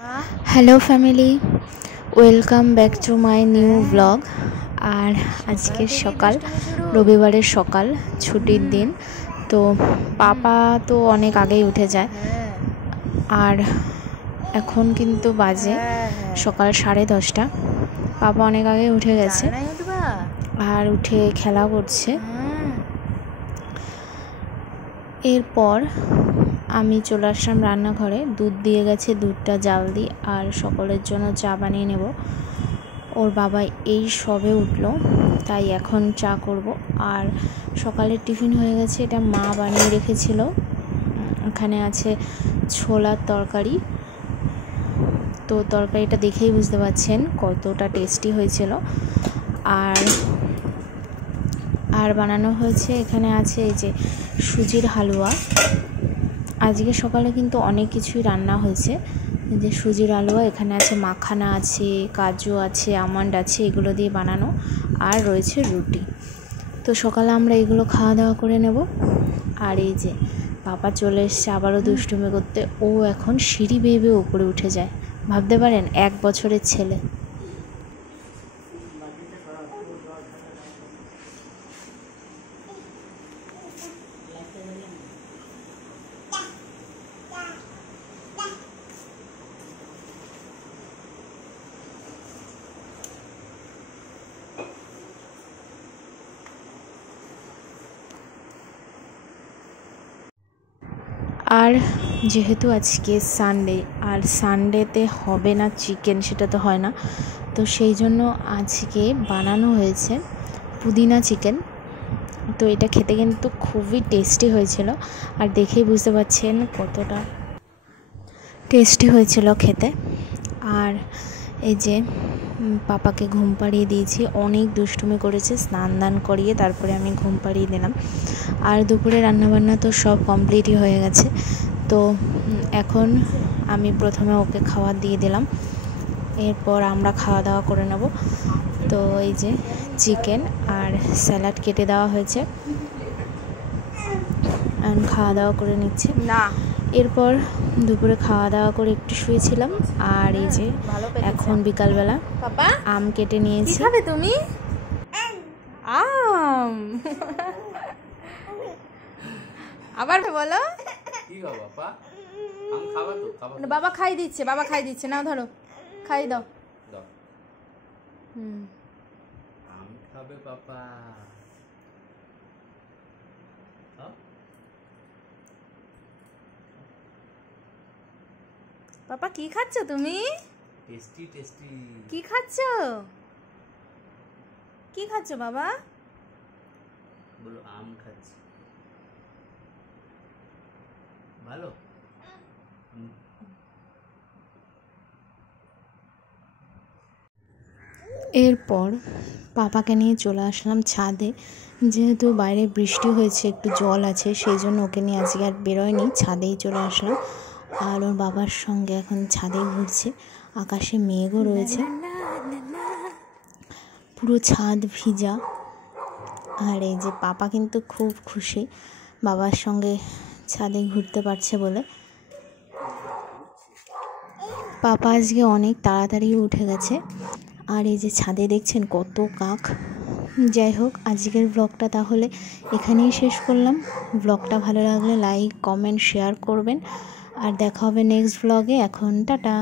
Hello family, welcome back to my new blog. আর আজকের সকাল, রবিবারের সকাল, ছুটির দিন। তো পাপা তো অনেক আগেই উঠে যায়, আর এখন কিন্তু বাজে সকাল 10:30। পাপা অনেক আগে উঠে গেছে আর উঠে খেলা করছে। এরপর আমি চলে আসলাম রান্নাঘরে, দুধ দিয়ে গেছে, দুধটা জাল দিই আর সকলের জন্য চা বানিয়ে নেব। ওর বাবা এই সবে উঠলো, তাই এখন চা করব। আর সকালের টিফিন হয়ে গেছে, এটা মা বানিয়ে রেখেছিল। এখানে আছে ছোলার তরকারি। তো তরকারিটা দেখেই বুঝতে পারছেন কতটা টেস্টি হয়েছিল। আর বানানো হয়েছে, এখানে আছে এই যে সুজির হালুয়া। আজকে সকালে কিন্তু অনেক কিছুই রান্না হয়েছে, যে সুজির হালুয়া, এখানে আছে মাখানা আছে, কাজু আছে, আমন্ড আছে, এগুলো দিয়ে বানানো, আর রয়েছে রুটি। তো সকালে আমরা এগুলো খাওয়া দাওয়া করে নেব। আর এই যে পাপা চলে এসছে আবারও দুষ্টুমি করতে। ও এখন সিঁড়ি বেয়ে বেয়ে উপরে উঠে যায়, ভাবতে পারেন 1 বছরের ছেলে। আর যেহেতু আজকে সানডে, আর সানডেতে হবে না চিকেন, সেটা তো হয় না, তো সেই জন্য আজকে বানানো হয়েছে পুদিনা চিকেন। তো এটা খেতে কিন্তু খুবই টেস্টি হয়েছিল, আর দেখেই বুঝতে পারছেন কতটা টেস্টি হয়েছিল খেতে। আর এই যে পাপাকে ঘুম পাড়িয়ে দিয়েছি, অনেক দুষ্টুমি করেছে, স্নান দান করিয়ে তারপরে আমি ঘুম পাড়িয়ে দিলাম। আর দুপুরে রান্নাবান্না তো সব কমপ্লিটই হয়ে গেছে। তো এখন আমি প্রথমে ওকে খাবার দিয়ে দিলাম, এরপর আমরা খাওয়া দাওয়া করে নেব। তো এই যে চিকেন আর স্যালাড কেটে দেওয়া হয়েছে, খাওয়া দাওয়া করে নিচ্ছে না। এরপর দুপুরে খাওয়া দাওয়া করে একটু শুয়েছিলাম। আর এই যে এখন বিকালবেলা আম কেটে নিয়েছি। খাবে তুমি আম? আবার বলো কি গো বাবা, আম খাবা তো? খাবা তো? বাবা খাই দিচ্ছে, নাও ধরো, খাই দাও। দাও। আম খাবে পাপা? পাপা কি খাচ্ছ তুমি? Tasty tasty. কি খাচ্ছ? কি খাচ্ছ বাবা? বলো আম খাচ্ছি। ভালো। এরপর পাপাকে নিয়ে চলে আসলাম ছাদে, যেহেতু বাইরে বৃষ্টি হয়েছে, একটু জল আছে, সেই জন্য ওকে নিয়ে আজকে আর বেরোয়নি, ছাদেই চলে আসলাম। আর ওর বাবার সঙ্গে এখন ছাদে ঘুরছে। আকাশে মেঘও রয়েছে, পুরো ছাদ ভিজা। আর এই যে পাপা কিন্তু খুব খুশি বাবার সঙ্গে ছাদে ঘুরতে পারছে বলে। পাপা আজকে অনেক তাড়াতাড়ি উঠে গেছে। আর এই যে ছাদে দেখছেন কত কাক। যাই হোক, আজকের ব্লগটা তাহলে এখানেই শেষ করলাম। ব্লগটা ভালো লাগলে লাইক, কমেন্ট, শেয়ার করবেন। আর দেখা হবে নেক্সট ব্লগে। এখন টাটা।